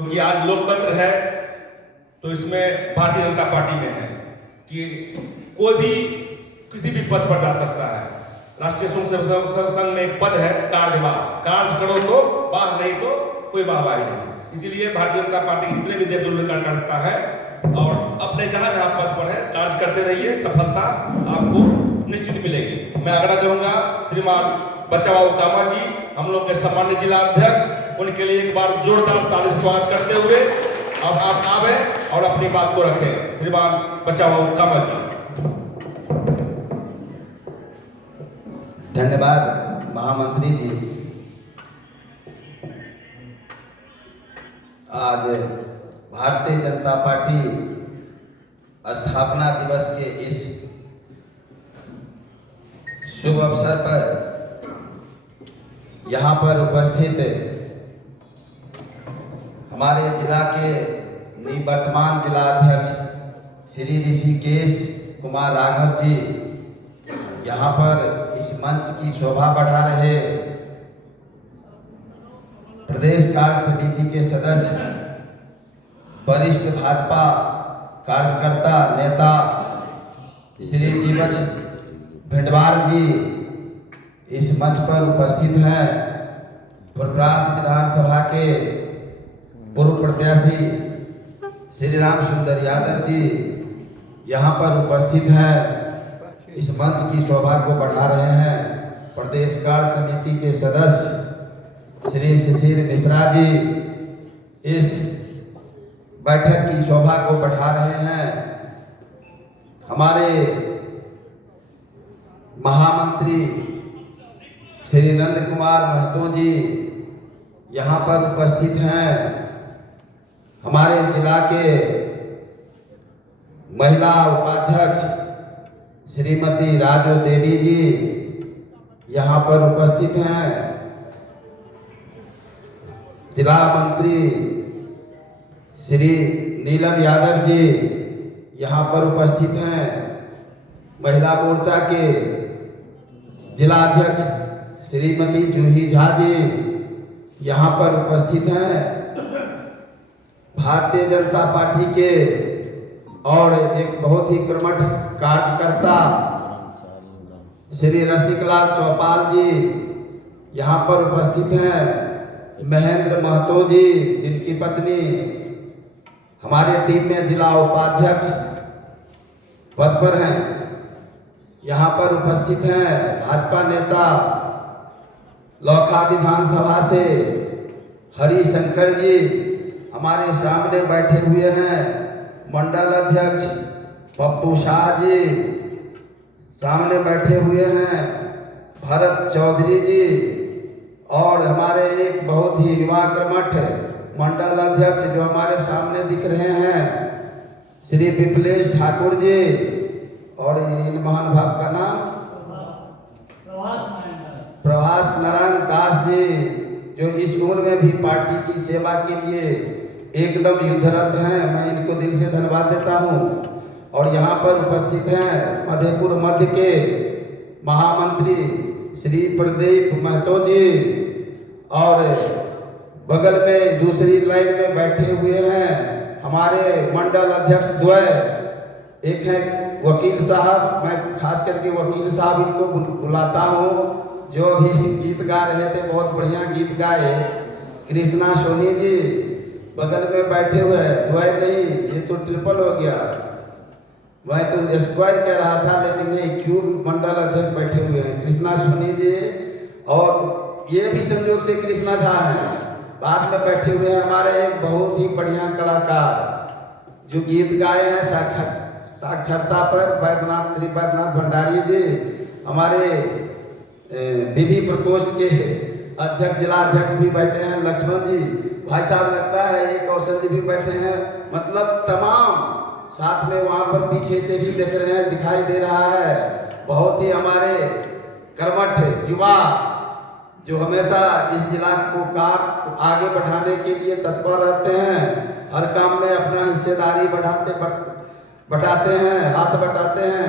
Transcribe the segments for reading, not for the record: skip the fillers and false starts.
क्योंकि आज लोकतंत्र है तो इसमें भारतीय जनता पार्टी में है कि कोई भी किसी भी पद पर जा सकता है। राष्ट्रीय स्वयं संघ में एक पद है कार्यवाह, कार्य करो तो वाह, नहीं तो कोई वाहवाही नहीं। इसीलिए भारतीय जनता पार्टी के जितने भी देवदुल्य कार्यकर्ता है और अपने जहां जहां पद पर है कार्य करते रहिए, सफलता आपको निश्चित मिलेगी। मैं आग्रह करूंगा श्रीमान बच्चा बाबू कामत जी, हम लोग के सम्मानित जिला अध्यक्ष, उनके लिए एक बार जोरदार ताली से स्वागत करते हुए अब आप आवे और अपनी बात को रखें। श्रीमान बच्चा बाबू कामत जी। धन्यवाद महामंत्री जी। आज भारतीय जनता पार्टी स्थापना दिवस के इस शुभ अवसर पर यहाँ पर उपस्थित हमारे जिला के निवर्तमान जिला अध्यक्ष श्री ऋषिकेश कुमार राघव जी, यहाँ पर इस मंच की शोभा बढ़ा रहे प्रदेश कार्य समिति के सदस्य, वरिष्ठ भाजपा कार्यकर्ता नेता श्री जीवछ भिंडवार जी इस मंच पर उपस्थित हैं। पुरप्रास विधानसभा के पूर्व प्रत्याशी श्री राम सुंदर यादव जी यहाँ पर उपस्थित हैं, इस मंच की शोभा को बढ़ा रहे हैं। प्रदेश कार्य समिति के सदस्य श्री शिशिर मिश्रा जी इस बैठक की शोभा को बढ़ा रहे हैं। हमारे महामंत्री श्री नंद कुमार महतो जी यहाँ पर उपस्थित हैं। हमारे जिला के महिला उपाध्यक्ष श्रीमती राजो देवी जी यहाँ पर उपस्थित हैं। जिला मंत्री श्री नीलम यादव जी यहाँ पर उपस्थित हैं। महिला मोर्चा के जिला अध्यक्ष श्रीमती जूही झा जी यहाँ पर उपस्थित हैं। भारतीय जनता पार्टी के और एक बहुत ही कर्मठ कार्यकर्ता श्री रसिकलाल चौपाल जी यहाँ पर उपस्थित हैं। महेंद्र महतो जी, जिनकी पत्नी हमारे टीम में जिला उपाध्यक्ष पद पर हैं, यहाँ पर उपस्थित हैं। भाजपा नेता लौखा विधानसभा से हरिशंकर जी हमारे सामने बैठे हुए हैं। मंडल अध्यक्ष पप्पू शाह जी सामने बैठे हुए हैं। भरत चौधरी जी और हमारे एक बहुत ही युवा कर्मठ मंडल अध्यक्ष जो हमारे सामने दिख रहे हैं श्री विपुलेश ठाकुर जी, और इन महान भाव का नाम प्रभास नारायण दास जी, जो इस उम्र में भी पार्टी की सेवा के लिए एकदम युद्धरत हैं। मैं इनको दिल से धन्यवाद देता हूं। और यहाँ पर उपस्थित हैं मधेपुर मध्य के महामंत्री श्री प्रदीप महतो जी, और बगल में दूसरी लाइन में बैठे हुए हैं हमारे मंडल अध्यक्ष द्वय, एक है वकील साहब, मैं खास करके वकील साहब इनको बुलाता हूँ, जो अभी गीत गा रहे थे, बहुत बढ़िया गीत गाए, कृष्णा सोनी जी बगल में बैठे हुए हैं। द्वय नहीं, ये तो ट्रिपल हो गया, मैं तो स्क्वायर कह रहा था, लेकिन नहीं, क्यूब मंडल अध्यक्ष बैठे हुए हैं कृष्णा सोनी जी, और ये भी संयोग से कृष्णा झा हैं बाद में बैठे हुए हैं। हमारे एक बहुत ही बढ़िया कलाकार जो गीत गाए हैं साक्षरता पर, बैद्यनाथ श्री बैद्यनाथ भंडारी जी, हमारे विधि प्रकोष्ठ के अध्यक्ष जिला अध्यक्ष भी बैठे हैं लक्ष्मण जी, भाई साहब लगता है ये कौशल जी भी बैठे हैं। मतलब तमाम साथ में वहाँ पर पीछे से भी देख रहे हैं, दिखाई दे रहा है बहुत ही हमारे कर्मठ युवा जो हमेशा इस जिला को आगे बढ़ाने के लिए तत्पर रहते हैं। हर काम में अपना हिस्सेदारी बढ़ाते हैं, हाथ बटाते हैं।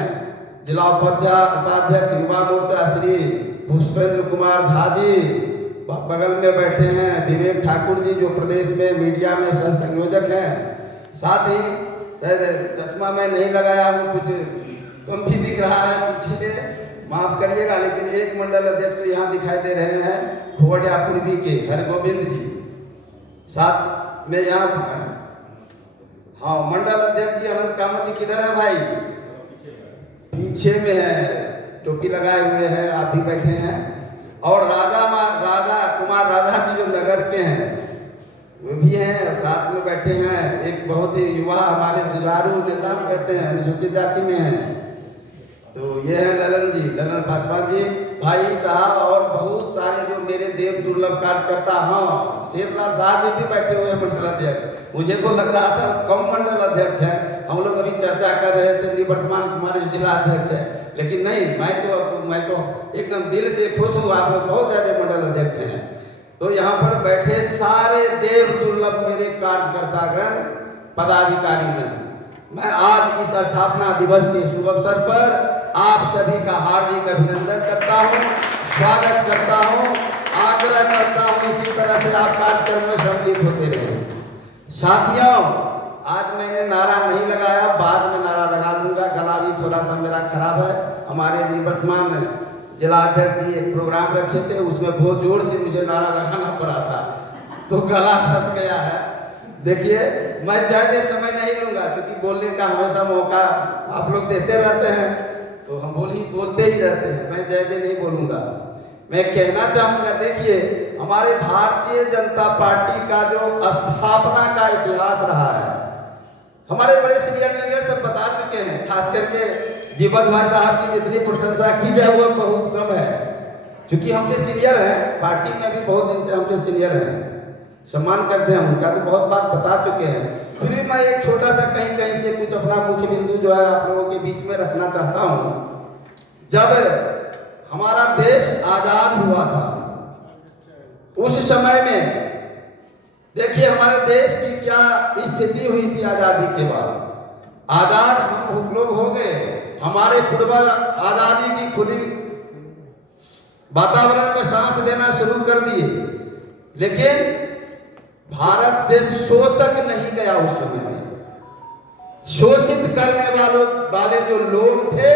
जिला उपाध्यक्ष युवा मोर्चा श्री पुष्पेंद्र कुमार झा जी बगल में बैठे हैं विवेक ठाकुर जी, जो प्रदेश में मीडिया में सह संयोजक हैं। साथ ही शायद चश्मा मैं नहीं लगाया हूँ, कुछ कम भी दिख रहा है पीछे, माफ करिएगा, लेकिन एक मंडल अध्यक्ष तो यहाँ दिखाई दे रहे हैं खोवड़िया पूर्वी के हरगोविंद जी। साथ में यहाँ हाँ मंडल अध्यक्ष जी अनंत कामत जी किधर है भाई? पीछे में है, टोपी लगाए हुए हैं, आप भी बैठे हैं। और राजा कुमार राजा जी जो नगर के हैं वो भी हैं, साथ में बैठे हैं। एक बहुत ही युवा हमारे जुझारू नेता कहते हैं, अनुसूचित जाति में हैं, तो ये है ललन जी, ललन पासवान जी भाई साहब, और बहुत सारे जो मेरे देव दुर्लभ कार्यकर्ता। हाँ, शेरलाल शाह जी भी बैठे हुए हैं मंडल अध्यक्ष। मुझे तो लग रहा था कम मंडल अध्यक्ष है, हम लोग अभी चर्चा कर रहे थे निवर्तमान कुमार जिला अध्यक्ष है, लेकिन नहीं, मैं तो एकदम दिल से खुश हूँ, आप लोग बहुत ज्यादा मंडल अध्यक्ष हैं। तो यहाँ पर बैठे सारे देव दुर्लभ मेरे कार्यकर्तागण पदाधिकारी मैं आज इस स्थापना दिवस के शुभ अवसर पर आप सभी का हार्दिक अभिनंदन करता हूँ, स्वागत करता हूँ, आग्रह करता हूँ इसी तरह से आप कार्यक्रम में सम्मिलित होते रहे। साथियों, आज मैंने नारा नहीं लगाया, बाद में नारा लगा लूंगा, गला भी थोड़ा सा मेरा खराब है। हमारे निवर्तमान जिला अध्यक्ष जी एक प्रोग्राम रखे थे, उसमें बहुत जोर से मुझे नारा लगाना पड़ा था, तो गला फंस गया है। देखिए, मैं ज्यादा समय नहीं लूंगा, क्योंकि बोलने का हमेशा मौका आप लोग देते रहते हैं, तो हम बोलते ही रहते हैं, मैं ज्यादा नहीं बोलूंगा। मैं कहना चाहूंगा, देखिए हमारे भारतीय जनता पार्टी का जो स्थापना का इतिहास रहा है, हमारे बड़े सीनियर लीडर सब बता चुके हैं, खास करके जीवज भाई साहब की जितनी प्रशंसा की जाए वो बहुत कम है, क्योंकि हमसे सीनियर है, पार्टी में भी बहुत दिन से हमसे सीनियर हैं, सम्मान करते हैं उनका, तो बहुत बात बता चुके हैं। फिर भी मैं एक छोटा सा कहीं से कुछ अपना मुख्य बिंदु जो है आप लोगों के बीच में रखना चाहता हूँ। जब हमारा देश आजाद हुआ था, उस समय में देखिए हमारे देश की क्या स्थिति हुई थी आजादी के बाद। आजाद हम लोग हो गए, हमारे पूर्वज आजादी की खुली वातावरण में सांस लेना शुरू कर दिए, लेकिन भारत से शोषक नहीं गया। उस समय में शोषित करने वाले जो लोग थे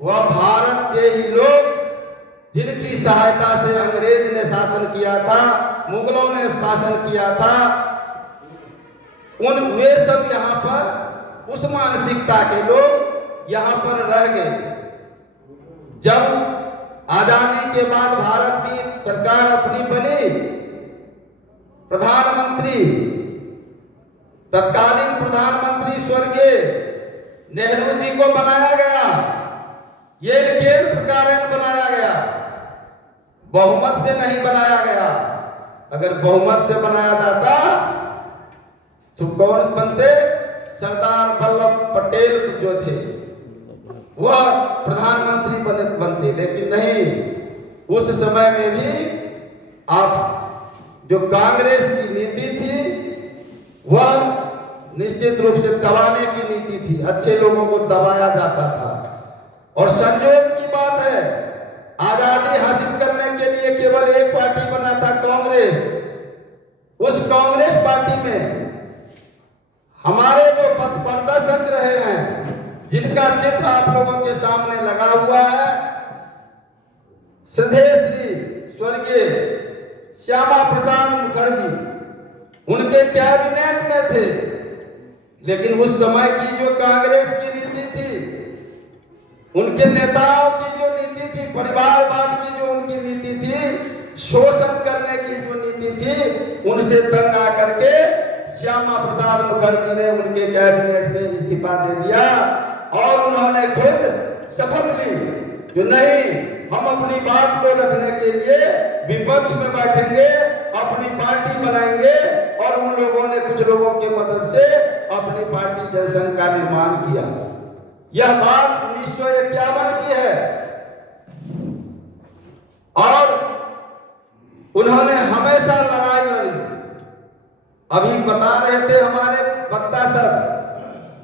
वह भारत के ही लोग, जिनकी सहायता से अंग्रेज ने शासन किया था, मुगलों ने शासन किया था, वे सब यहाँ पर उस मानसिकता के लोग यहाँ पर रह गए। जब आजादी के बाद भारत की सरकार अपनी बनी, प्रधानमंत्री, तत्कालीन प्रधानमंत्री स्वर्गीय नेहरू जी को बनाया गया, ये केंद्र प्रकारण बनाया गया, बहुमत से नहीं बनाया गया। अगर बहुमत से बनाया जाता तो कौन बनते? सरदार वल्लभ पटेल जो थे वह प्रधानमंत्री बनते, लेकिन नहीं, उस समय में भी आप जो कांग्रेस की नीति थी वह निश्चित रूप से दबाने की नीति थी, अच्छे लोगों को दबाया जाता था। और संयोग की बात है, आजादी हासिल करने के लिए केवल एक पार्टी बना था, कांग्रेस। उस कांग्रेस पार्टी में हमारे जो पथ प्रदर्शक रहे हैं, जिनका चित्र आप लोगों के सामने लगा हुआ है, श्रद्धेय स्वर्गीय श्यामा प्रसाद मुखर्जी उनके कैबिनेट में थे, लेकिन उस समय की जो कांग्रेस की नीति थी, उनके नेताओं की जो नीति थी, परिवारवाद की जो उनकी नीति थी, शोषण करने की जो नीति थी, उनसे तंग आकर के श्यामा प्रसाद मुखर्जी ने उनके कैबिनेट से इस्तीफा दे दिया और उन्होंने खुद शपथ ली कि नहीं, हम अपनी बात को रखने के लिए विपक्ष में बैठेंगे, अपनी पार्टी बनाएंगे। और उन लोगों ने कुछ लोगों के मदद से अपनी पार्टी जनसंघ का निर्माण किया। यह बात 1951 की है और उन्होंने हमेशा लड़ाई लड़ी। अभी बता रहे थे हमारे वक्ता सब,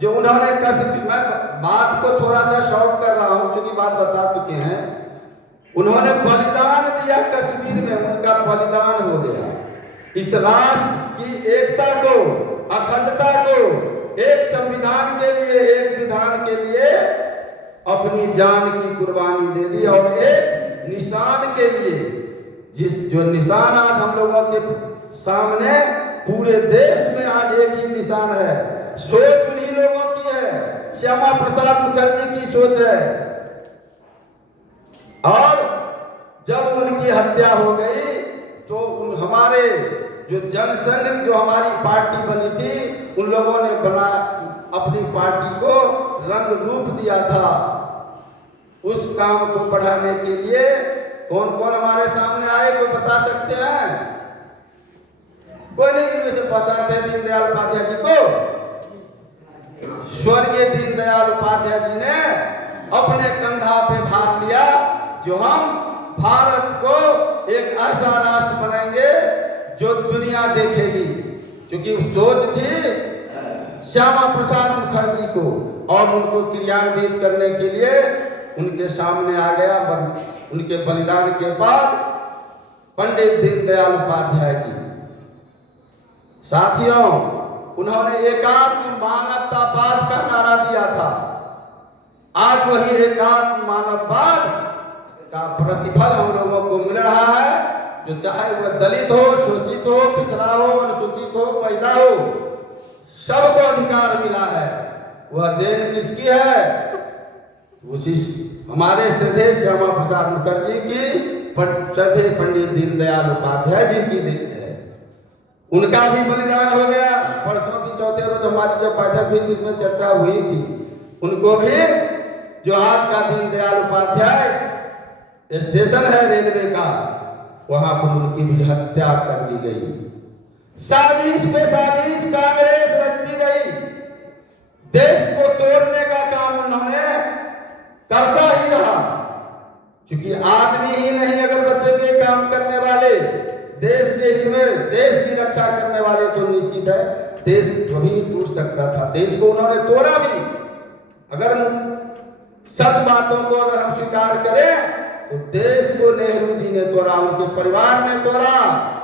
जो उन्होंने मैं बात को थोड़ा सा शॉर्ट कर रहा हूं क्योंकि बात बता चुके हैं। उन्होंने बलिदान दिया कश्मीर में, उनका बलिदान हो गया। इस राष्ट्र की एकता को, अखंडता को, एक संविधान के लिए, एक विधान के लिए अपनी जान की कुर्बानी दे दी। और एक निशान के लिए, जो निशान आज हम लोगों के सामने पूरे देश में आज एक ही निशान है, सोच उन्हीं लोगों की है, श्यामा प्रसाद मुखर्जी की सोच है। और जब उनकी हत्या हो गई तो हमारे जो जनसंघ, जो हमारी पार्टी बनी थी, उन लोगों ने अपनी पार्टी को रंग रूप दिया था। उस काम को बढ़ाने के लिए कौन कौन हमारे सामने आए, कोई बता सकते हैं? कोई नहीं। इनमें से पहचानते हैं दीनदयाल उपाध्याय जी को। स्वर्गीय दीनदयाल उपाध्याय जी ने अपने कंधा पे भार लिया, जो हम भारत को एक ऐसा राष्ट्र बनाएंगे जो दुनिया देखेगी। क्योंकि सोच थी श्यामा प्रसाद मुखर्जी को, और उनको क्रियान्वित करने के लिए उनके सामने आ गया उनके बलिदान के बाद पंडित दीनदयाल उपाध्याय जी। साथियों, उन्होंने एकात्म मानवतावाद का नारा दिया था। आज वही एकात्म मानववाद का प्रतिफल हम लोगों को मिल रहा है। जो चाहे वह दलित हो, शोषित हो, पिछड़ा हो, अनुसूचित हो, महिला हो, सबको अधिकार मिला है। वह देन किसकी है? उसी हमारे श्रद्धेय श्यामा प्रसाद मुखर्जी की, श्रद्धेय पंडित दीनदयाल उपाध्याय जी की देन है। उनका भी बलिदान हो गया। परसों की चौथे रोज हमारी जब बैठक हुई जिसमें चर्चा हुई थी, उनको भी, जो आज का दीनदयाल उपाध्याय स्टेशन है रेलवे का, वहां पर उनकी भी हत्या कर दी गई। साजिश पे साजिश कांग्रेस रचती गई। देश को तोड़ने का काम उन्होंने करता ही रहा। क्योंकि आदमी ही नहीं, अगर बच्चे के काम करने वाले, देश के हित में देश की रक्षा करने वाले, तो निश्चित है देश कभी टूट सकता था। देश को उन्होंने तोड़ा भी। अगर सच बातों को अगर हम स्वीकार करें तो देश को नेहरू जी ने तोड़ा, उनके परिवार ने तोड़ा,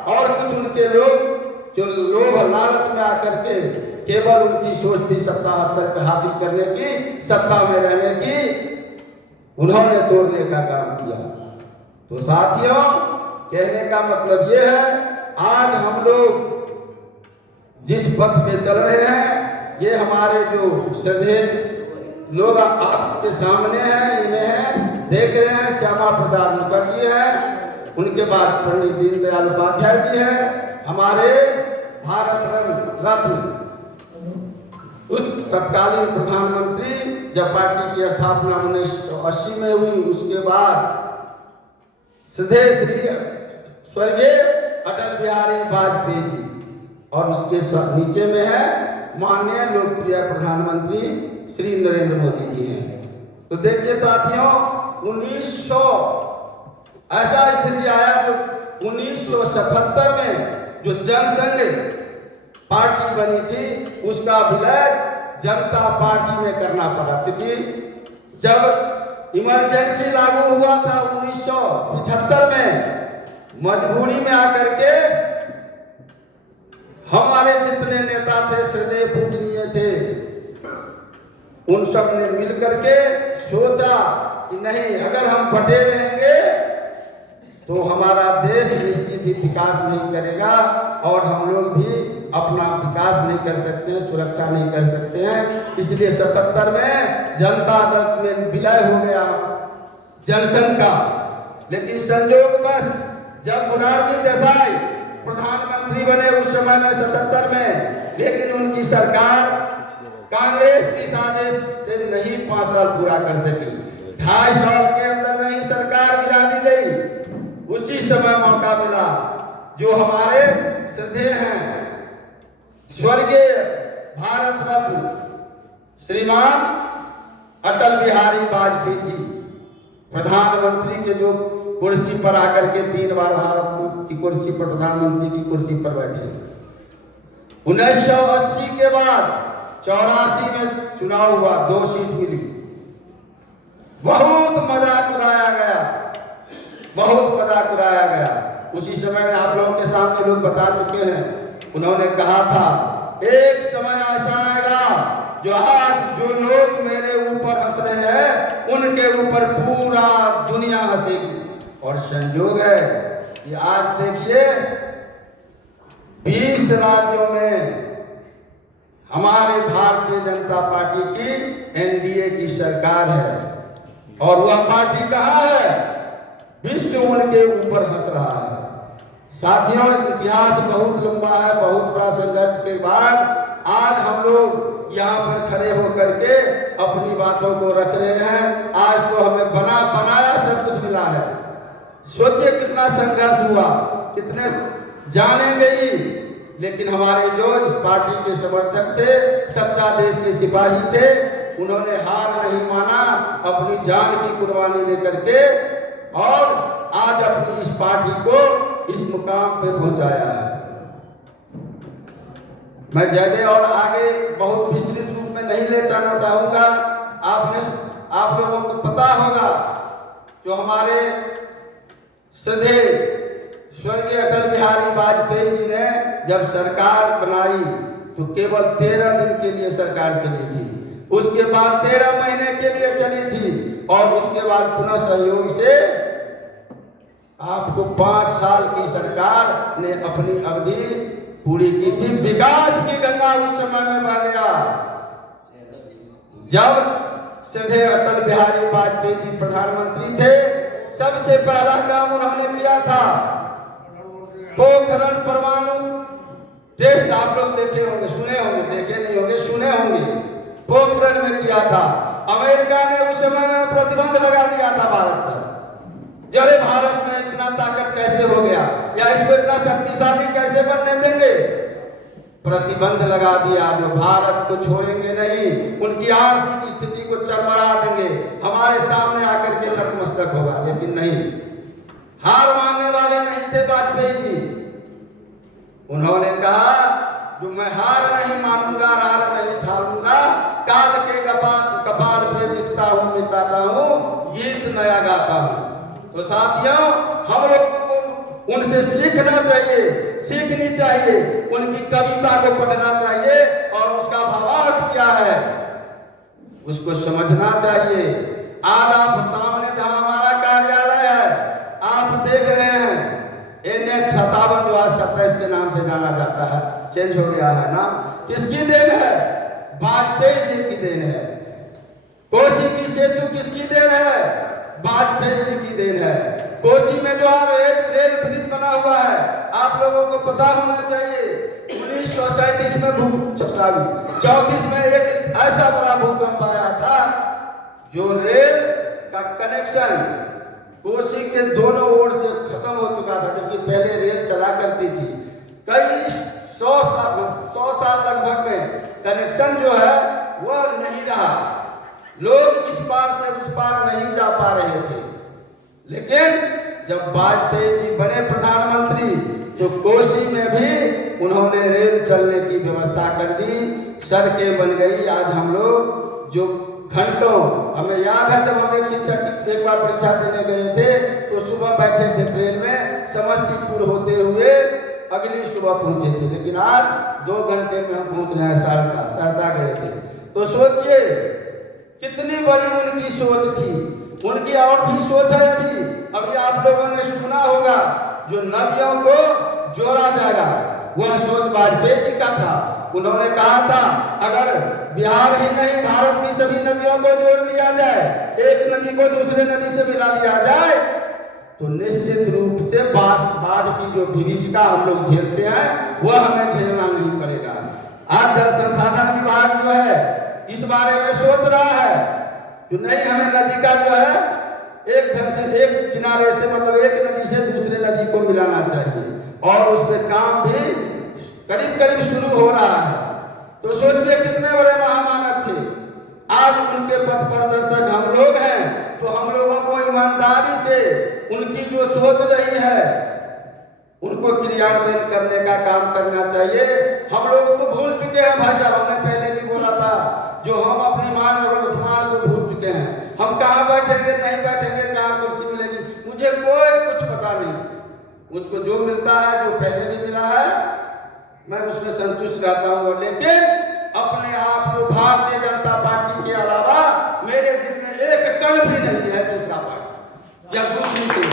और कुछ उनके लोग जो लोभ लालच में आकर के केवल उनकी सोच थी सत्ता हासिल करने की, सत्ता में रहने की, उन्होंने तोड़ने का काम किया। तो साथियों, कहने का मतलब ये है, आज हम लोग जिस पथ पे चल रहे हैं, ये हमारे जो श्रद्धेय लोग आपके सामने हैं, इनमें हैं, देख रहे हैं, श्यामा प्रसाद मुखर्जी हैं, उनके बाद पंडित दीनदयाल उपाध्याय जी हैं, हमारे भारत रत्न उस तत्कालीन प्रधानमंत्री। जब पार्टी की स्थापना 1980 में हुई, उसके बाद श्रद्धेय श्री स्वर्गीय अटल बिहारी वाजपेयी जी, और उसके नीचे में है माननीय लोकप्रिय प्रधानमंत्री श्री नरेंद्र मोदी जी हैं। तो देखिए साथियों, 1900 ऐसा स्थिति आया जो 1977 में जो जनसंघ पार्टी बनी थी, उसका विलय जनता पार्टी में करना पड़ा। क्योंकि जब इमरजेंसी लागू हुआ था 1975 में, मजबूरी में आकर के हमारे जितने नेता थे, श्रद्धेय पूजनीय थे, उन सब ने मिलकर के सोचा कि नहीं, अगर हम बटे रहेंगे तो हमारा देश निश्चित ही विकास नहीं करेगा, और हम लोग भी अपना विकास नहीं कर सकते, सुरक्षा नहीं कर सकते हैं। इसलिए 77 में जनता दल में विलय हो गया जनसंघ का। लेकिन संयोगवश जब मोरारजी देसाई प्रधानमंत्री बने उस समय में 77 में, लेकिन उनकी सरकार कांग्रेस की साजिश से नहीं 5 साल पूरा कर सकी। 2.5 साल के अंदर में ही सरकार गिरा दी गई। उसी समय मौका मिला जो हमारे श्रद्धेय हैं स्वर्गीय भारत रत्न श्रीमान अटल बिहारी वाजपेयी जी, प्रधानमंत्री के जो कुर्सी पर आकर के 3 बार भारत की कुर्सी पर, प्रधानमंत्री की कुर्सी पर बैठे। 1980 के बाद 84 में चुनाव हुआ, 2 सीट मिली। बहुत मजाक उड़ाया गया बहुत मजाक उड़ाया गया। उसी समय में आप लोगों के सामने लोग बता चुके हैं, उन्होंने कहा था एक समय ऐसा आएगा जो आज जो लोग मेरे ऊपर हंस रहे हैं उनके ऊपर पूरा दुनिया हंसेगी। और संयोग है कि आज देखिए 20 राज्यों में हमारे भारतीय जनता पार्टी की एनडीए की सरकार है और वह पार्टी कहाँ है? विश्व उनके ऊपर हंस रहा है। साथियों, इतिहास बहुत लंबा है। बहुत बड़ा संघर्ष के बाद आज हम लोग यहाँ पर खड़े होकर के अपनी बातों को रख रहे हैं। आज तो हमें बनाया सब कुछ मिला है। सोचिए कितना संघर्ष हुआ, कितने जाने गई, लेकिन हमारे जो इस पार्टी के समर्थक थे, सच्चा देश के सिपाही थे, उन्होंने हार नहीं माना, अपनी जान की कुर्बानी देकर के और आज अपनी इस पार्टी को इस मुकाम पे पहुंचाया है। मैं ज्यादा और आगे बहुत विस्तृत रूप में नहीं ले जाना चाहूंगा। आप लोगों को पता होगा जो हमारे श्रद्धेय स्वर्गीय अटल बिहारी वाजपेयी जी ने जब सरकार बनाई तो केवल 13 दिन के लिए सरकार चली थी, उसके बाद 13 महीने के लिए चली थी और उसके बाद पुनः सहयोग से आपको 5 साल की सरकार ने अपनी अवधि पूरी की थी। विकास की गंगा उस समय में बह गया जब श्रद्धेय अटल बिहारी वाजपेयी जी प्रधानमंत्री थे। सबसे पहला काम उन्होंने किया था पोखरण परमाणु टेस्ट। आप लोग देखे होंगे, सुने होंगे, देखे नहीं होंगे, सुने होंगे। पोखरण में किया था। अमेरिका ने उस समय में प्रतिबंध लगा दिया था भारत पर। जरे भारत में इतना ताकत कैसे हो गया, या इसको इतना शक्तिशाली कैसे बनने देंगे? प्रतिबंध लगा दिया। जो भारत को छोड़ेंगे नहीं, उनकी आर्थिक स्थिति को चरमरा देंगे, हमारे सामने आकर के नतमस्तक होगा। लेकिन नहीं, हार मानने वाले नहीं थे वाजपेयी जी। उन्होंने कहा जो मैं हार नहीं मानूंगा, हार नहीं ठालूंगा, काल के कपाल पे लिखता हूँ, मिटाता हूँ, गीत नया गाता हूँ। तो साथियों, हम लोग को उनसे सीखना चाहिए, सीखनी चाहिए, उनकी कविता को पढ़ना चाहिए और उसका भावार्थ क्या है उसको समझना चाहिए। आज आप सामने जहां हमारा कार्यालय है, आप देख रहे हैं NH 57 जो आज 27 के नाम से जाना जाता है, चेंज हो गया है ना। किसकी देन है? वाजपेयी जी की देन है। कोसी की सेतु किसकी देन है? वाजपेयी जी की देन है। कोची में जो रेल ब्रिज बना हुआ है, आप लोगों को पता होना चाहिए 1937 में 34 में एक ऐसा बड़ा भूकंप आया था जो रेल का कनेक्शन कोसी के दोनों ओर से खत्म हो चुका था, जबकि पहले रेल चला करती थी। कई 100 साल लगभग में कनेक्शन जो है वह नहीं रहा, लोग इस पार से उस पार नहीं जा पा रहे थे। लेकिन जब वाजपेयी जी बने प्रधानमंत्री तो कोसी में भी उन्होंने रेल चलने की व्यवस्था कर दी, सड़कें बन गई। आज हम लोग जो घंटों, हमें याद है जब हम एक शिक्षक एक बार परीक्षा देने गए थे तो सुबह बैठे थे ट्रेन में, समस्तीपुर होते हुए अगली सुबह पहुंचे थे, लेकिन आज 2 घंटे में हम पहुंच रहे हैं सहरसा गए थे। तो सोचिए कितनी बड़ी उनकी सोच थी। उनकी और भी सोच है। अभी आप लोगों ने सुना होगा जो नदियों को जोड़ा जाएगा, वह सोच वाजपेयी जी का था। उन्होंने कहा था अगर बिहार ही नहीं भारत की सभी नदियों को जोड़ दिया जाए, एक नदी को दूसरे नदी से मिला दिया जाए, तो निश्चित रूप से बाढ़ की जो विभीषिका हम लोग झेलते हैं वह हमें झेलना नहीं पड़ेगा। आज जल संसाधन विभाग जो है इस बारे में सोच रहा है कि नहीं, हमें नदी का जो है एक ढंग से, एक किनारे से, मतलब एक नदी से दूसरे नदी को मिलाना चाहिए और उस पर काम भी करीब शुरू हो रहा है। तो सोचिए कितने बड़े महामानव थे। आज उनके पथ प्रदर्शक हम लोग हैं, तो हम लोगों को ईमानदारी से उनकी जो सोच रही है उनको क्रियान्वयन करने का काम करना चाहिए। हम लोग तो भूल चुके हैं भाई साहब, हमने पहले भी बोला था, जो हम अपनी मान और अपमान को भूल चुके हैं। हम कहाँ बैठेंगे, नहीं बैठेंगे, कहाँ कुर्सी मिलेगी, मुझे कोई मुझको जो मिलता है, जो पहले भी मिला है, मैं उसमें संतुष्ट रहता हूँ। लेकिन अपने आप को भारतीय जनता पार्टी के अलावा मेरे दिल में एक कण भी नहीं है दूसरा पार्टी या दूसरी कोई।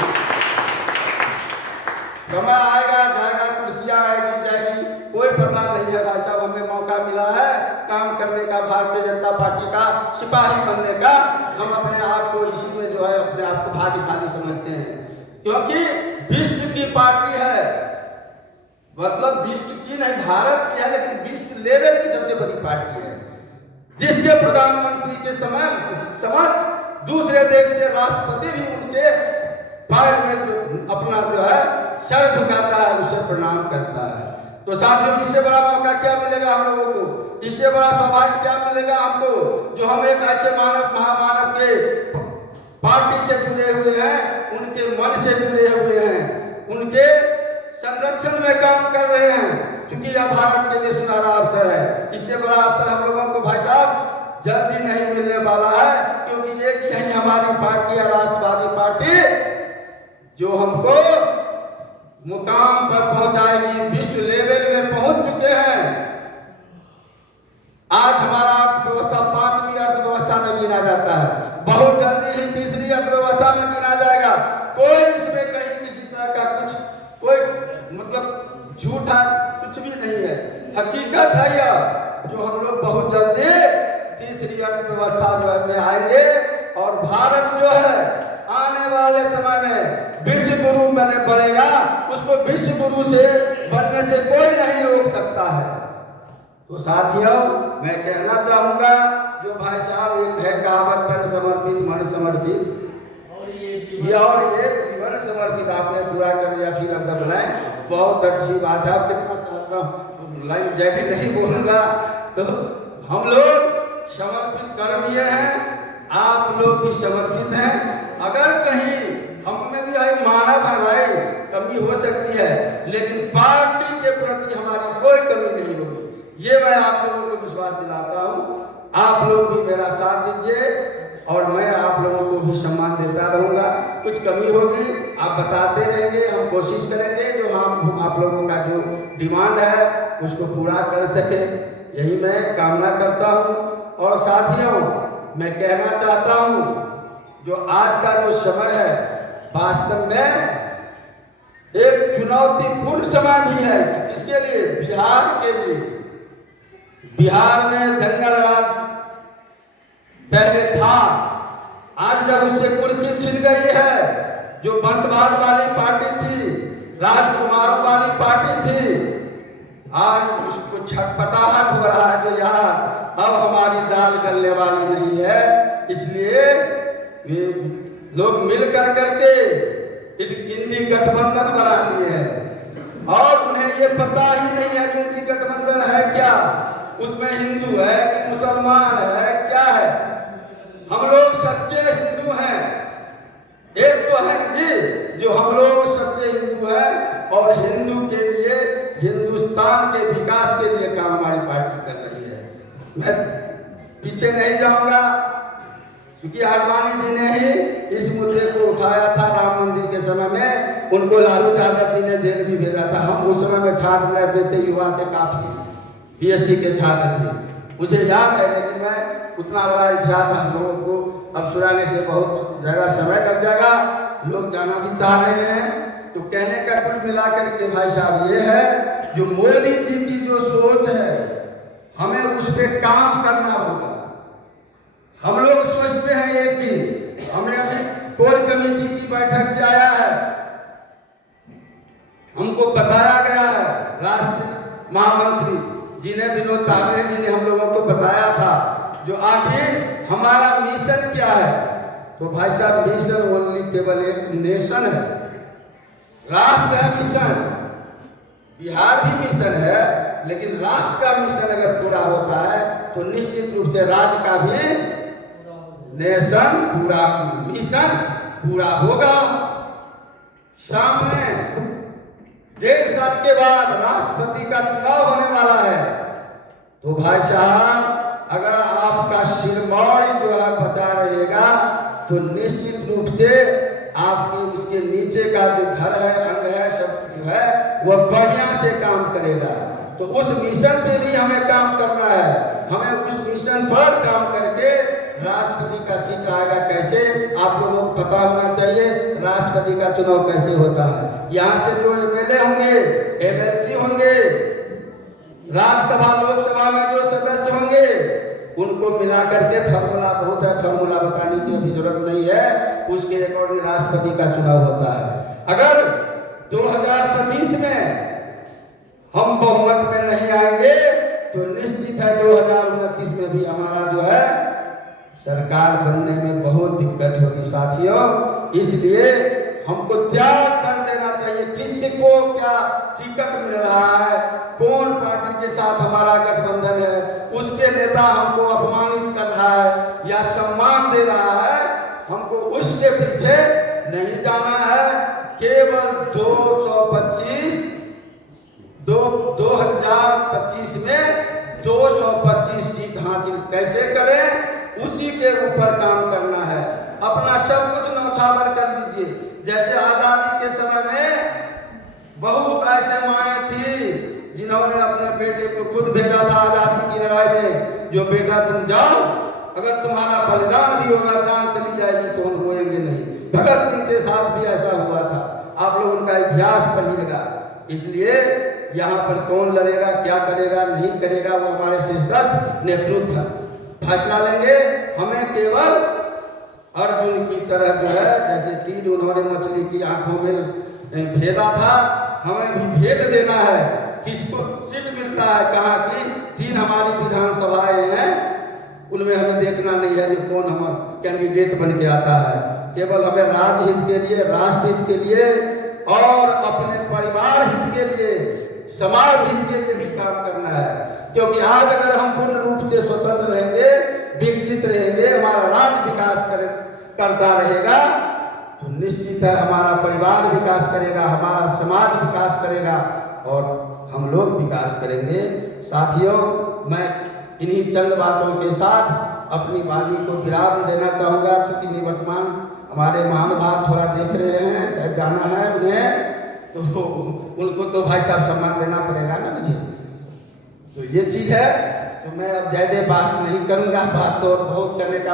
समय आएगा जाएगा, कुर्सियां आएगी जाएगी, कोई पता नहीं है भाई साहब। हमें मौका मिला है काम करने का, भारतीय जनता पार्टी का सिपाही बनने का। हम अपने आप को इसी में जो है अपने आप को भाग्यशाली समझते हैं, क्योंकि विश्व की पार्टी है, मतलब विश्व की नहीं भारत की है, लेकिन विश्व लेवल की सबसे बड़ी पार्टी है, जिसके प्रधानमंत्री के समक्ष दूसरे देश के राष्ट्रपति भी उनके पैर में जो अपना जो है सर झुकाता है, उसे प्रणाम करता है। तो साथियों, इससे बड़ा मौका क्या मिलेगा हम लोगों को, इससे बड़ा सौभाग्य क्या मिलेगा हमको, जो हम एक ऐसे मानव महामानव के पार्टी से जुड़े हुए हैं, उनके मन से जुड़े हुए हैं, उनके संरक्षण में काम कर रहे हैं, क्योंकि यह भारत के लिए सुनहरा अवसर है। इससे बड़ा अवसर हम लोगों को भाई साहब जल्दी नहीं मिलने वाला है, क्योंकि एक यही हमारी पार्टी है, राष्ट्रवादी पार्टी, जो हमको मुकाम पर पहुंचाएगी। विश्व लेवल में पहुंच चुके हैं। आज हमारा अर्थव्यवस्था 5वीं अर्थव्यवस्था में गिना जाता है, बहुत जल्दी ही तीसरी अर्थव्यवस्था में गिना जाएगा। कोई इसमें कहीं किसी तरह का कुछ कोई मतलब झूठा कुछ भी नहीं है, हकीकत है यह, जो हम लोग बहुत जल्दी तीसरी अर्थव्यवस्था जो है में आएंगे। और भारत जो है आने वाले समय में विश्व गुरु बनेगा, उसको विश्व गुरु से बनने से कोई नहीं रोक सकता है। तो साथियों, मैं कहना चाहूंगा, जो भाई साहब एक है कहावत, तन समर्पित मन समर्पित, और ये जीवन समर्पित आपने पूरा कर दिया, फिर अब द ब्लैंक्स, बहुत अच्छी बात है। आप कितना चाहता हूँ लाइन जैसे नहीं बोलूंगा, तो हम लोग समर्पित कर दिए हैं, आप लोग भी समर्पित हैं। अगर कहीं हम में भी आई मानव हमारी कमी हो सकती है, लेकिन पार्टी के प्रति हमारी कोई कमी नहीं होगी, ये मैं आप लोगों को विश्वास दिलाता हूँ। आप लोग भी मेरा साथ दीजिए और मैं आप लोगों को भी सम्मान देता रहूँगा। कुछ कमी होगी आप बताते रहेंगे, हम कोशिश करेंगे जो हम आप लोगों का जो डिमांड है उसको पूरा कर सके, यही मैं कामना करता हूँ। और साथियों, मैं कहना चाहता हूँ, जो आज का जो समय है वास्तव में एक चुनौतीपूर्ण समय भी है। किसके लिए? बिहार के लिए। बिहार में जंगल राज पहले था, आज जब उससे कुर्सी छिन गई है, जो वंशवाद वाली पार्टी थी, राजकुमारों वाली पार्टी थी, आज उसको छटपटाहट हो रहा है जो यार अब हमारी दाल गलने वाली नहीं है। इसलिए वे लोग मिल कर करके इंडी गठबंधन बना लिए हैं, और उन्हें ये पता ही नहीं है कि इंडी गठबंधन है क्या, उसमें हिंदू है कि मुसलमान है, क्या है। हम लोग सच्चे हिंदू हैं, एक तो है जी जो हम लोग सच्चे हिंदू हैं, और हिंदू के लिए, हिंदुस्तान के विकास के लिए काम हमारी पार्टी कर रही है। मैं पीछे नहीं जाऊंगा, क्योंकि आडवाणी जी ने ही इस मुद्दे को उठाया था राम मंदिर के समय में, उनको लालू यादव जी ने जेल भी भेजा था। हम उस समय में छात्र लाइफ थे, युवा थे, काफी बीएससी के छात्र थे, मुझे याद है। लेकिन मैं उतना बड़ा इतिहास हम लोगों को अब सुनाने से बहुत ज़्यादा समय लग जाएगा, लोग जाना भी चाह रहे हैं। तो कहने का कुल मिलाकर के भाई साहब ये है, जो मोदी जी की जो सोच है, हमें उस पर काम करना होगा। हम लोग सोचते हैं एक चीज, हमने अभी कोर कमेटी की बैठक से आया है, हमको बताया गया है, राष्ट्रीय महामंत्री जी ने, विनोद तावड़े जी ने हम लोगों को बताया था, जो आखिर हमारा मिशन क्या है। तो भाई साहब, मिशन ओनली केवल एक नेशन है, राष्ट्र है मिशन, बिहार भी मिशन है, लेकिन राष्ट्र का मिशन अगर पूरा होता है तो निश्चित रूप से राज्य का भी नेशन पूरा, मिशन पूरा होगा। सामने 1.5 साल के बाद राष्ट्रपति का चुनाव होने वाला है, तो भाई साहब अगर आपका सिरमौर जो है बचा रहेगा, तो निश्चित रूप से आपके उसके उसके नीचे का जो धर है, अंग है, सब जो है वह बढ़िया से काम करेगा। तो उस मिशन पे भी हमें काम करना है। हमें उस मिशन पर काम करके राष्ट्रपति का सीट आएगा कैसे, आप लोगों को पता होना चाहिए। राष्ट्रपति का चुनाव कैसे होता है, यहाँ से जो एमएलए होंगे, एमएलसी होंगे, राज्यसभा लोकसभा में जो सदस्य होंगे, उनको मिला करके फॉर्मूला बहुत है, फॉर्मूला बताने की अभी जरूरत नहीं है, उसके अकॉर्डिंग राष्ट्रपति का चुनाव होता है। अगर 2025 में हम बहुमत में नहीं आएंगे तो निश्चित है 2029 में भी हमारा जो है सरकार बनने में बहुत दिक्कत होगी साथियों। इसलिए हमको त्याग कर देना चाहिए। किसको क्या टिकट मिल रहा है, कौन पार्टी के साथ हमारा गठबंधन है, उसके नेता हमको अपमानित कर रहा है या सम्मान दे रहा है, हमको उसके पीछे नहीं जाना है। केवल 2025 में 225 सीट हासिल कैसे करें, उसी के ऊपर काम करना है। अपना सब कुछ न्यौछावर कर लीजिए। जैसे आजादी के समय में बहुत ऐसे माएँ थी जिन्होंने अपने बेटे को खुद भेजा था आजादी की लड़ाई में, जो बेटा तुम जाओ, अगर तुम्हारा बलिदान भी होगा, जान चली जाएगी तो हम रोएंगे नहीं। भगत सिंह के साथ भी ऐसा हुआ था। आप लोग उनका इतिहास पढ़िएगा। इसलिए यहाँ पर कौन लड़ेगा, क्या करेगा, नहीं करेगा, वो हमारे शीर्षस्थ नेतृत्व फैसला लेंगे। हमें केवल अर्जुन की तरह जो है, जैसे तीर उन्होंने मछली की आंखों में भेदा था, हमें भी भेद देना है। किसको सीट मिलता है, कहाँ की 3 हमारी विधानसभाएं हैं, उनमें हमें देखना नहीं है कि कौन हम कैंडिडेट बन के आता है। केवल हमें राज्य हित के लिए, राष्ट्र हित के लिए और अपने परिवार हित के लिए, समाज हित के लिए भी काम करना है। क्योंकि आज अगर हम पूर्ण रूप से स्वतंत्र रहेंगे, विकसित रहेंगे, हमारा राज्य विकास करता रहेगा, तो निश्चित है हमारा परिवार विकास करेगा, हमारा समाज विकास करेगा और हम लोग विकास करेंगे। साथियों, मैं इन्हीं चंद बातों के साथ अपनी वाणी को विराम देना चाहूँगा। क्योंकि निवर्तमान हमारे महानुभाव थोड़ा देख रहे हैं, शायद जाना है उन्हें, तो उनको तो भाई साहब सम्मान देना पड़ेगा ना मुझे। तो ये चीज़ है। तो मैं अब ज़्यादा बात नहीं करूँगा, बात तो बहुत करने का